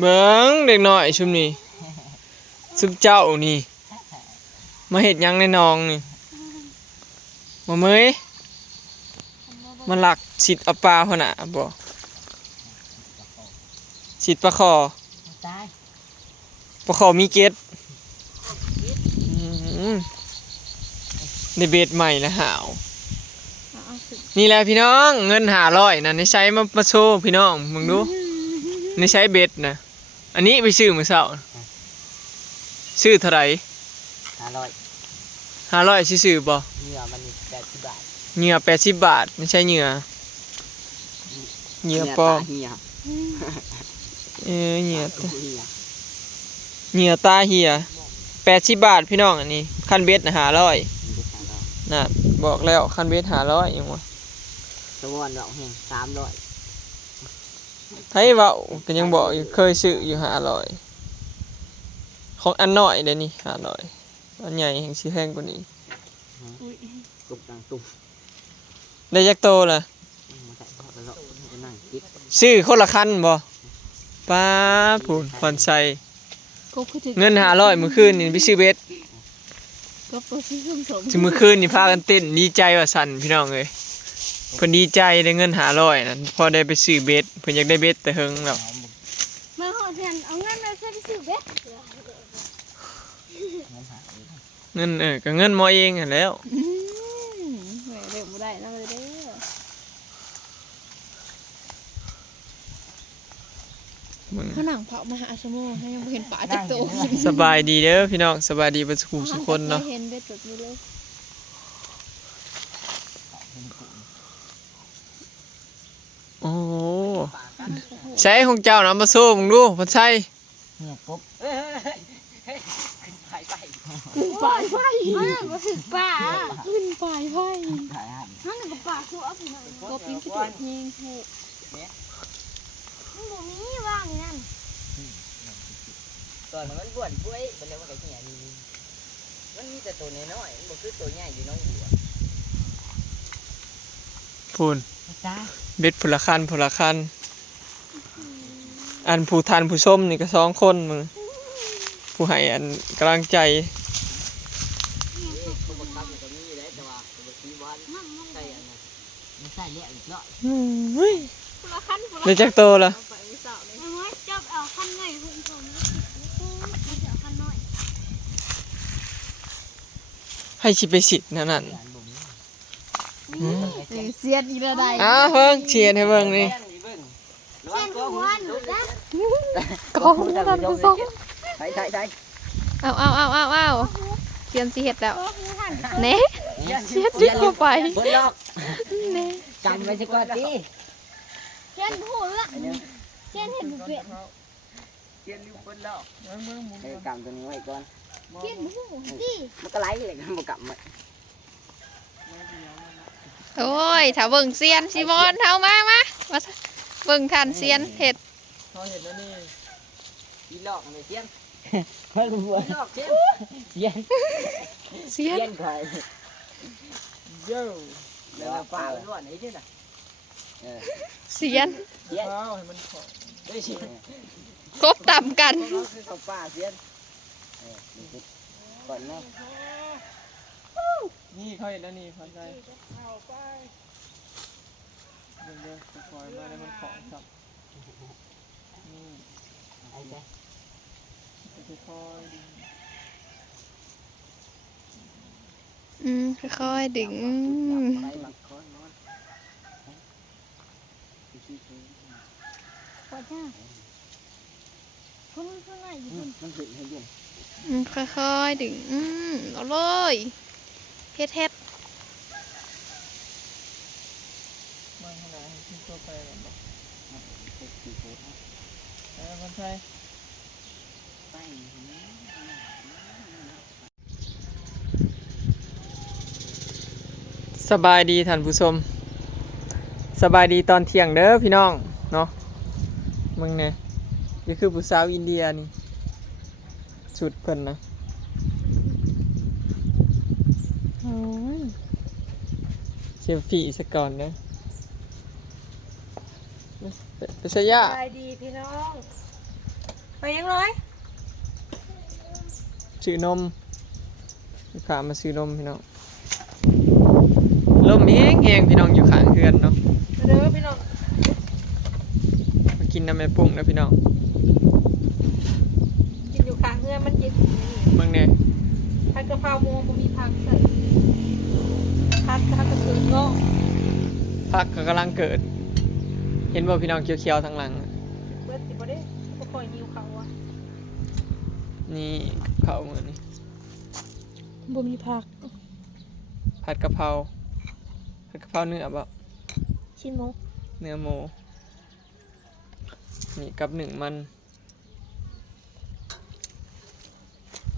เบิ่งเด็กน้อยชุมนี้ซุมเจ้านี่ มาเฮ็ดยังในนองนี่บ่เมยมันหลักสิทธิ์เอาปลาพนน่ะบ่สิทธิ์ปลาคอปลาคอมีเกล็ดอืมในเบ็ดใหม่นะหาวนี่แหละพี่น้องเงินหาร้อยนะในใช้มามาโชว์พี่น้องมึงดู นใช้เบ็ดนะ อันนี้ไปซื้อมือเสาซื้อเท่าไหร่ห้าร้อยห้าร้อยซื้อๆบ่เหงื่อมันแปดสิบบาทเหงื่อแปดสิบบาทไม่ใช่เหงื่อเหงื่อปลอมเหงื่อเออเหงื่อเหงื่อเหงื่อตาเหียแปดสิบบาทพี่น้องอันนี้คันเบ็ดนะหาร้อยน่ะบอกแล้วคันเบ็ดหาร้อยยังวะสวรรค์ดอกแห่งสามร้อย ไทยเว้าก็ยังบอกอยู่เคยซื้ออยู่หาร้อย ของอันน้อยเดี๋ยวนี้หาร้อยอันใหญ่แห่งสิแพงกว่านี้ ตุกตังตุกได้ยักโตล่ะ มาใส่ทอดแล้วก็นั่งคิดซื้อคนละคันบ่ป้าผูนผ่อนใส่ก็คือถึงเงินหาร้อยมื้อคืนนี่ไปซื้อเบ็ดก็ตัวที่ขึ้นสมถึงมื้อคืนนี่พากันเต้นดีใจว่าสั่นพี่น้องเอ้ย เพิ่นดีใจได้เงินหาร้อยนั่นพอได้ไปซื้อเบ็ดเพิ่นอยากได้เบ็ดแต่เฮิงแล้วมาหอดเทียนเอาเงินมาใช้ไปซื้อเบ็ดเงินเออก็เงินหมอเองหั่นแหล้ว อืมแหม่เด็กบ่ได้นะเลยเด้อมึงผนังเผามาหาสมองให้ยังบ่เห็นป่าจักโตกินสบายดีเด้อพี่น้องสบายดีเบ่ทุกทุกคนเนาะ เห็นเบ็ดแบบนี้เลย โอ้ใช้ของเจ้านะมาโซ่มึงดูเพิ่นใช้เหงื่อปุ๊บเฮ้ยขึ้นไปไปขึ้นปลายไฟมันบ่ถึงป่าขึ้นปลายไฟถ่ายหันนั่นก็ป่าชัวพี่น้องก็ปิ้งกระโดดยิงถูกมันบ่มีว่างนั่นตอนมันบ้วนปุ้ยมันเลยกว่าไอ้เหงื่อนี่มันมีแต่ตัวน้อยๆมันบ่คือตัวใหญ่อยู่น้องบัวพูนจ้า เบ็ดพละคันพละคัน อันผู้ทันผู้ส้มนี่ก็สองคนมึงผู้ให้อันกำลังใจตัวบักคับมันก็มีได้แต่ว่าตัวบักซีบอลใส่อันนั้นไม่ใส่เลี้ยอีกเนาะเฮ้ยคนละคันคนละได้จักโตละเอาไปมื้อเช้าเลยเอาไว้จับเอาคันใหญ่เพิ่นส่งมามันจะเอาคันน้อยให้สิไปสิทธิ์นั่นนั่นอันบ่มีอืม เสียดอีระไดอ้าวเบิ่งเชียร์ให้เบิ่งนี่ระวังตัวหัวลุกนะกองกันผู้ชมใช่ใช่ใช่เอาเอาเอาเอาเอาเตรียมสิเฮ็ดแล้วเน่เสีเฮ็ดดีกว่าไปบนลอกเน่จำไว้สักว่าตีเฮ็ดหูละเฮ็ดเห็นบ่เป็นเสียนอยู่บนลอกเออกำตัวนี้ไว้ก่อนเฮ็ดหูดิมันก็ไหลเลยกันมันกำมัน โอ้ยถ้าเบิ่งเซียนสิบอนเฮามามามาเบิ่งทันเซียนเฮ็ดเขาเห็นแล้วนี่อีลอกมันเสียนเฮ้ยบัวลอกเสียนเสียนเซียนเสียนใครโย่แล้วป่าล้วนไอ้ที่น่ะเออเซียนเสียนข้าวให้มันขอเฮ้ยเสียนกบต่ำกันเขาคือเขาป่าเสียนเออนี่คือก่อนเนาะ นี่เขาเห็นแล้วนี่ผ่อนใจเบิ่งเด้อคอยมาได้มันของครับนี่ไอ้เจ้ค่อยๆดึงอืมค่อยๆดึงไปบักคอนนอนพอจ้าคนคนไหนอยู่มันถึงให้ยืนอืมค่อยๆดึงอืมเอาเลย เฮ็ดเฮ็ดมาขนาดให้ขึ้นตัวไปแล้วบอกเออผ่อนใจไปสบายดีท่านผู้ชม สบายดีตอนเที่ยงเด้อพี่น้องเนาะมึงเนี่ยนี่คือผู้สาวอินเดียนี่ชุดเพิ่นนะโอ้ย เซลฟี่สักก่อนเด้อไปไปใช้ยาสบายดีพี่น้อง ไปยังร้อยซื้อนมลูกค้ามาซื้อนมพี่น้องลมแห้งแห้งพี่น้องอยู่ข้างเฮือนเนาะเด้อพี่น้องมากินน้ำแม่ปุ้งนะพี่น้องกินอยู่ข้างเฮือนมันเย็นเบิ่งเนี่ยผัดกะเพราหมูบ่มีผักใส่ ผัดผัดกระเทียมงอกพักก็กำลังเกิด เห็นบ่พี่น้องเขียวๆทางหลัง เบิดสิบ่ได้บ่ค่อยหิวเขาวอะนี่ข้าวมือนี่บ่มีผักผัดกะเพราผัดกะเพราเนื้อบ่ชิ้นหมูเนื้อหมูนี่กับหนึ่งมัน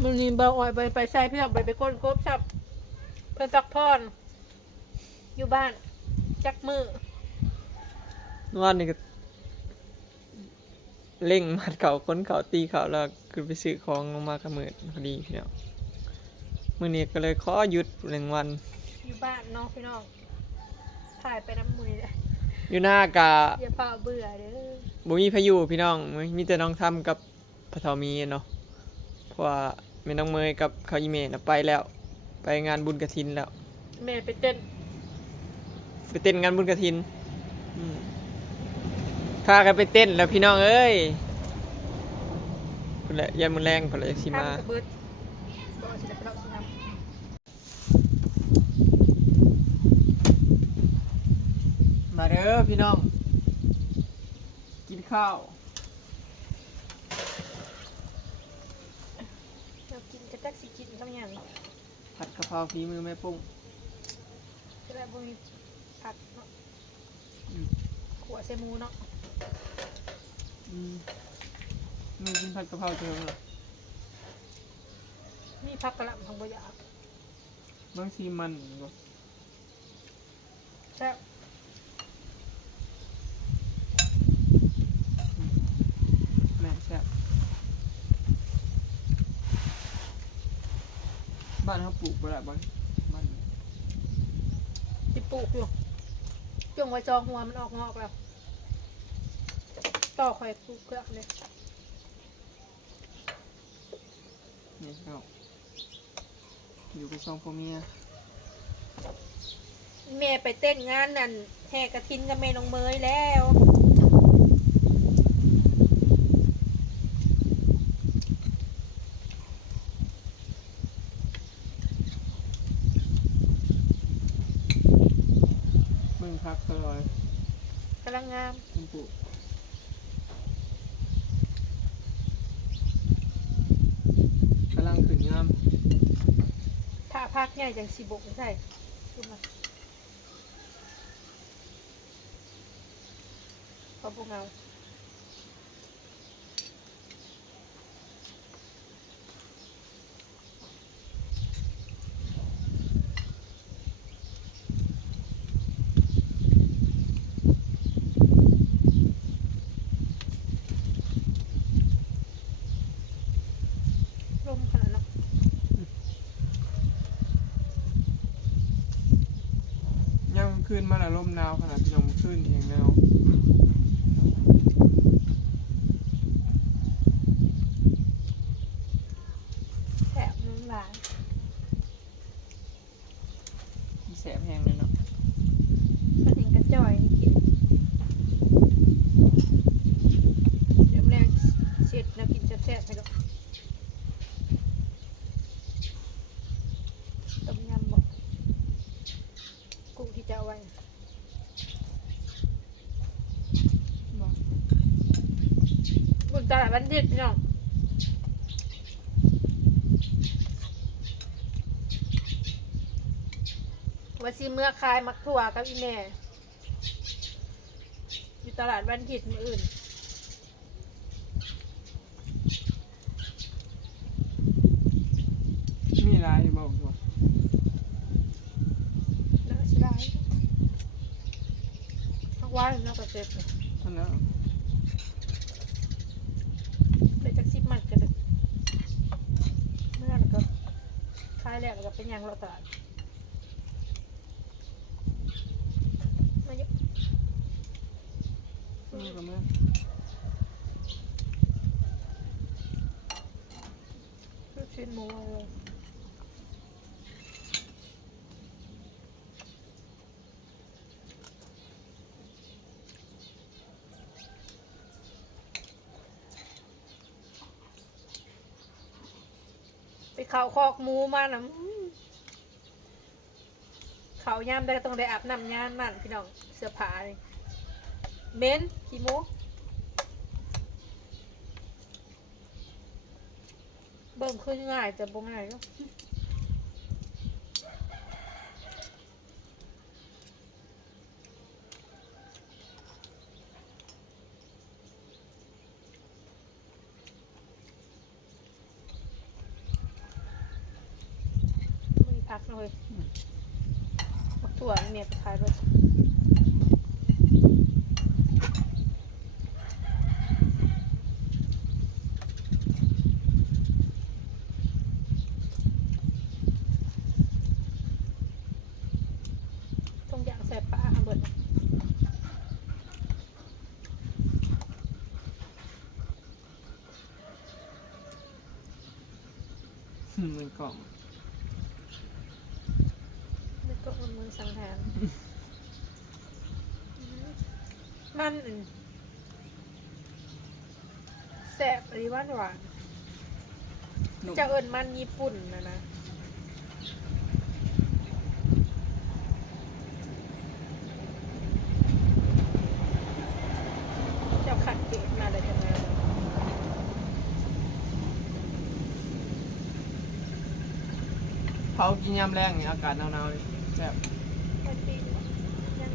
มื้อนี้บ่อ่อยไปไปใส่พี่น้องไปไปก้นกบชับเพิ่นตักพร อยู่บ้าน จักมือวันนี้ก็เร่งมัดเขาค้นเขาตีเขาแล้วคือไปซื้อของลงมากระมืดพอดีพี่น้องมื้อนี้ก็เลยขอหยุดหนึ่งวัน อยู่บ้านเนาะพี่น้องถ่ายไปน้ำมือนี่แหละอยู่หน้ากะอย่าพาเบื่อเด้อบ่มีพายุพี่น้องมีแต่น้องทำกับพะเทามีเนาะเพราะว่าแม่น้องเมยกับเขาอีเมน่ะไปแล้ว ไปงานบุญกระถินแล้ว แม่ไปเต้น ไปเต้นงานบุญกระถินอืมพากันไปเต้นแล้วพี่น้องเอ้ยพุ่นแหละยันมุนแรงพุ่นแหละสิมาข้ามกระเบิดบ่สิได้ไปเล่าสิทำมาเด้อพี่น้อง กินข้าวเรากินกระจักสิกินกับหยังผัดกะเพราฝีมือแม่ปุ้งก็ได้บ่มีผักเนาะอืม ขัวใส่หมูเนาะอืมมึงกินผัดกะเพราเจอเหรอมีผักกะหล่ำทางบ่อยากบางทีมันบ่แซ่บแม่นแซ่บบ้านเขาปลูกบ่ได้บ่บ้านสิปลูกอยู่ จงไว้จองหัวมันออกงอกแล้ว ต่อข่อยปลูกเครื่องเลยนี่พี่น้องอยู่กับสองพ่อเมียแม่ไปเต้นงานนั่นแห่กระทินกับแม่น้องเมยแล้ว พักตลอดกำลังงามคุณปลูกกำลังขึ้นงามถ้าพักใหญ่จังสิบกใช่ดูมาขอพวกเรา ลมขนาดนั้น ยังขึ้นมาแล้วลมหนาวขนาดพี่น้องขึ้นเองหนาวแสบน้ำลายแสบแห้งเลยเนาะ มันเห็นกระจ่อยนี่กินเดี๋ยวแรงเสร็จแล้วกินแซ่บๆไปหรอกต้มยำบอกกุ้งที่จะเอาไว้ บอก บนตลาดบันดิตพี่น้อง ว่าซีเมื่อคายมักถั่วกับอีแม่อยู่ตลาดบันดิตมืออื่นมีลายบอกตัวแล้วก็ชิได้พักว่าแล้วก็เจ็บเลยท่านแล้วเลยจากซิบมันกันเลยเมื่อแล้วก็คายแรกแล้วก็เป็นยางเราตลาดมาเยอะ นี่ก็เมื่อชิ้นหมูเลยไปเขาคอกหมูมานะอื้อเขาย่ามได้ต้องได้อาบน้ำยามนั่นพี่น้องเสื้อผ้านี่เม้น ขี้หมูเบิ่มขึ้นง่ายแต่บ่ง่ายเนาะมีพักหน่อยบักถั่วนี่เมียไปขายรถต้องอย่างใส่ ปลาเอาเบิดนะมันกล่องแล้วก็เอามือสังหารมันอืมแซ่บหรือหวานหวานนุ่มจะเอิญมันญี่ปุ่นนะนะ เจะขัดเกตมาเลยจังไง เผากินยามแรงนี่อากาศหนาวๆเลยแบบไม่ปีนยัง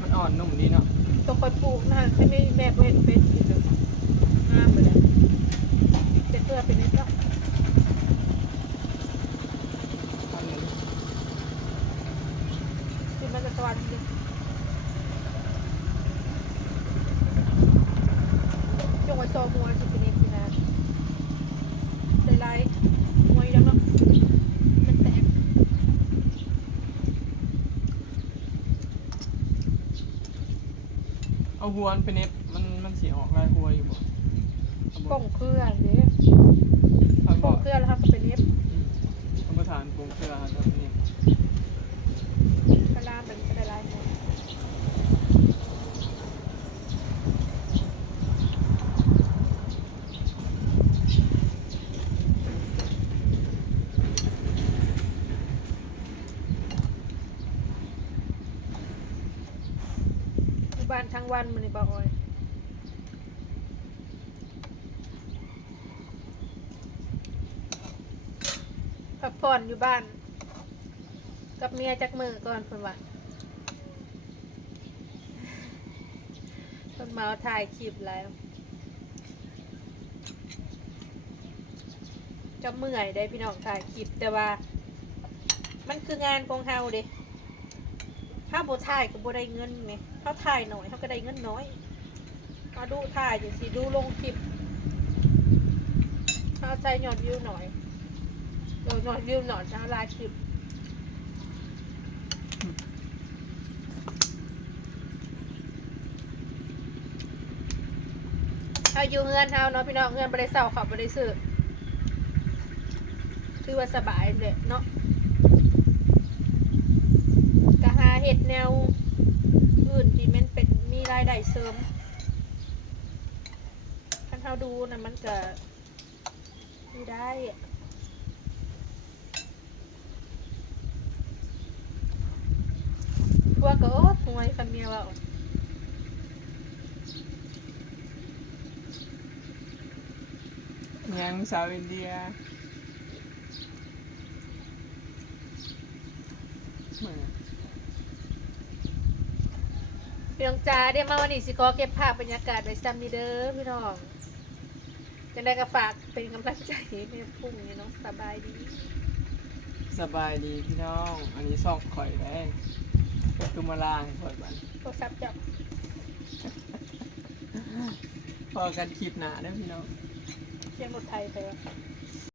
มันอ่อนนุ่มดีเนาะตัวคอยปลูกนะให้ไม่แม่เห็นเป็นอยู่เลยงามเลยเป็นเพื่อเป็นนิดเนาะ อันนี้ คือมันจะตะวันดิจงไว้โซมัวสิเป็นนิดนะได้ไล่มวยแล้วเนาะมันแตก เอา หัวมันไปเน็บมันมันสีออกลายหัวอยู่บ่เอาบ่ป่งเครือเด้ทำบ่ป่งเครือแล้วครับก็เป็นนิดเอามาทานปรุงเคลือครับนี่ เวลาเป็นก็ได้ไล่มวยอยู่บ้างวันมันนี่บ่ออยพักผ่อนอยู่บ้าน กับเมียจักมือก่อนเพิ่นว่าเพิ่นมาถ่ายคลิปแล้วจะเมื่อยได้พี่น้องถ่ายคลิปแต่ว่า มันคืองานของเฮาเด้ ถ้าบ่ถ่ายก็บได้เงินไงถ้าถ่ายหน่อยเฮาก็ได้เงินน้อยมาดูถ่ายจังสิดูลงคลิปเฮาใส่ยอดวิวหน่อยเออหนอนวิวหน่อนจ้าลายคลิปเอาอยู่เฮือนเฮาเนาะพี่น้องเฮือนบริเซาขับบริสุทธิ์คือว่าสบายเลยเนาะกะหา เห็ดแนวอื่นที่มันเป็นมีรายได้เสริมคันเฮาดูนะมันก็มีได้อะพวกก็โอ้ทำไมคันเมียว่ายังสาวอินเดียเหมือน พี่น้องจ้าเดี๋ยวมาวันนี้สิขอเก็บภาพบรรยากาศในซัมนีเดอร์พี่น้องจะได้ก็ฝากเป็นกำลังใจให้แม่พุ่งเนี่ยน้องสบายดี สบายดีพี่น้อง อันนี้ซอกข่อยได้คือมาล่างข่อยบันโทรศัพท์จับพอกันคลิปหนาเด้อพี่น้องเสียงรถไทยไปวะอ